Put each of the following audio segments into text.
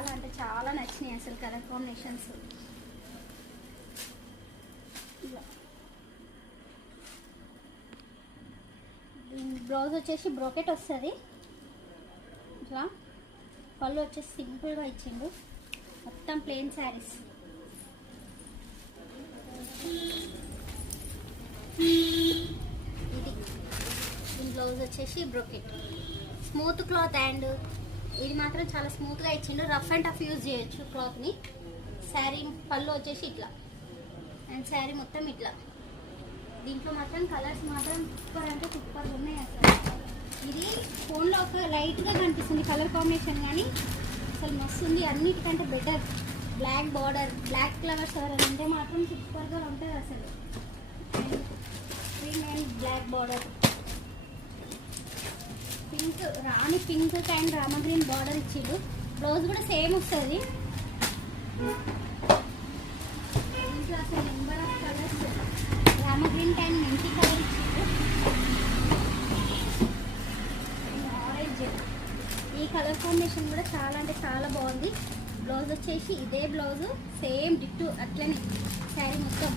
చాలా అంటే చాలా నచ్చినాయి అసలు కలర్ కాంబినేషన్స్. బ్లౌజ్ వచ్చేసి బ్రోకెట్ వస్తుంది ఇట్లా, పళ్ళు వచ్చేసి సింపుల్గా ఇచ్చిండు, మొత్తం ప్లెయిన్ శారీస్. ఇది దీని బ్లౌజ్ వచ్చేసి బ్రోకెట్, స్మూత్ క్లాత్. అండ్ ఇది మాత్రం చాలా స్మూత్గా ఇచ్చిండు, రఫ్ అండ్ టఫ్ యూజ్ చేయొచ్చు క్లాత్ని. శారీ పళ్ళు వచ్చేసి ఇట్లా, అండ్ శారీ మొత్తం ఇట్లా. దీంట్లో మాత్రం కలర్స్ మాత్రం సూపర్ అంటే సూపర్ ఉన్నాయి అసలు. ఇది ఫోన్లో ఒక లైట్గా కనిపిస్తుంది కలర్ కాంబినేషన్, కానీ అసలు మస్తు ఉంది, అన్నిటికంటే better. Black border, black flowers అంటే మాత్రం సూపర్గా ఉంటుంది అసలు. Green and black border, pink రాణి పింక్ అండ్ రామ గ్రీన్ బార్డర్ ఇచ్చిండు. బ్లౌజ్ కూడా సేమ్ వస్తుంది. దీంట్లో అసలు నెంబర్ ఆఫ్ కలర్స్, రామ గ్రీన్ అండ్ మెంతి కలర్ ఇచ్చిండు, ఆరెంజ్. ఈ కలర్ కాంబినేషన్ కూడా చాలా అంటే చాలా బాగుంది. బ్లౌజ్ వచ్చేసి ఇదే బ్లౌజ్ సేమ్ డిట్టు అట్లనే శారీ మొత్తం.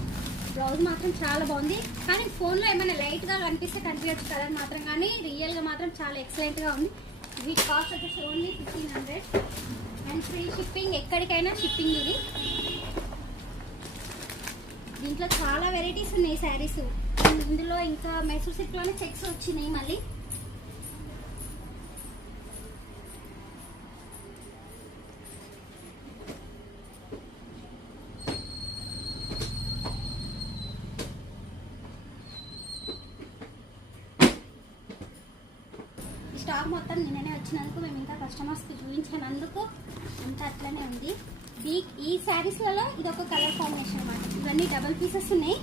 బ్లౌజ్ మాత్రం చాలా బాగుంది, కానీ ఫోన్లో ఏమైనా లైట్గా కనిపిస్తే కనిపించచ్చు కలర్ మాత్రం, కానీ రియల్గా మాత్రం చాలా ఎక్సలెంట్గా ఉంది. వీటి కాస్ట్ వచ్చేసి ఓన్లీ 1500 అండ్ ఫ్రీ షిప్పింగ్, ఎక్కడికైనా షిప్పింగ్. ఇది దీంట్లో చాలా వెరైటీస్ ఉన్నాయి శారీస్. ఇందులో ఇంకా మైసూర్ సిల్క్లోనే చెక్స్ వచ్చినాయి మళ్ళీ. స్టాక్ మొత్తం నిన్ననే వచ్చినందుకు మేము ఇంకా కస్టమర్స్కి చూపించినందుకు అంతా అట్లనే ఉంది. ఈ శారీస్లలో ఇది ఒక కలర్ కాంబినేషన్ అన్నమాట. ఇవన్నీ డబల్ పీసెస్ ఉన్నాయి.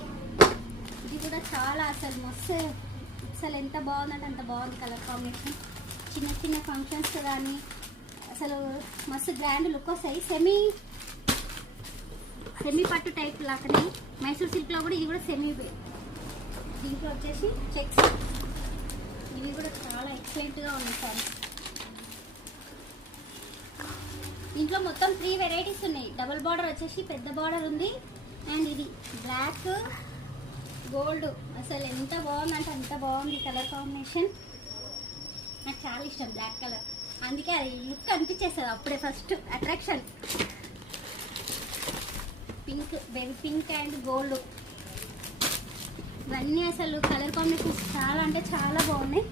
ఇది కూడా చాలా అసలు మస్తు, అసలు ఎంత బాగుందంటే అంత బాగుంది కలర్ కాంబినేషన్. చిన్న చిన్న ఫంక్షన్స్ కానీ అసలు మస్తు గ్రాండ్ లుక్ వస్తాయి. సెమీ పట్టు టైప్ లాగానే మైసూర్ సిల్క్లో కూడా ఇది కూడా సెమీ. దీంట్లో వచ్చేసి చెక్స్, ఇవి కూడా చాలా ఎక్సలెంట్గా ఉన్నాయి సారీ. దీంట్లో మొత్తం 3 వెరైటీస్ ఉన్నాయి. డబుల్ బార్డర్ వచ్చేసి పెద్ద బార్డర్ ఉంది, అండ్ ఇది బ్లాక్ గోల్డ్. అసలు ఎంత బాగుందంటే అంత బాగుంది కలర్ కాంబినేషన్. నాకు చాలా ఇష్టం బ్లాక్ కలర్, అందుకే అది లుక్ అనిపించేస్తుంది అప్పుడే first attraction. Pink, baby pink and gold, ఇవన్నీ అసలు కలర్ కాంబినేషన్స్ చాలా అంటే చాలా బాగున్నాయి.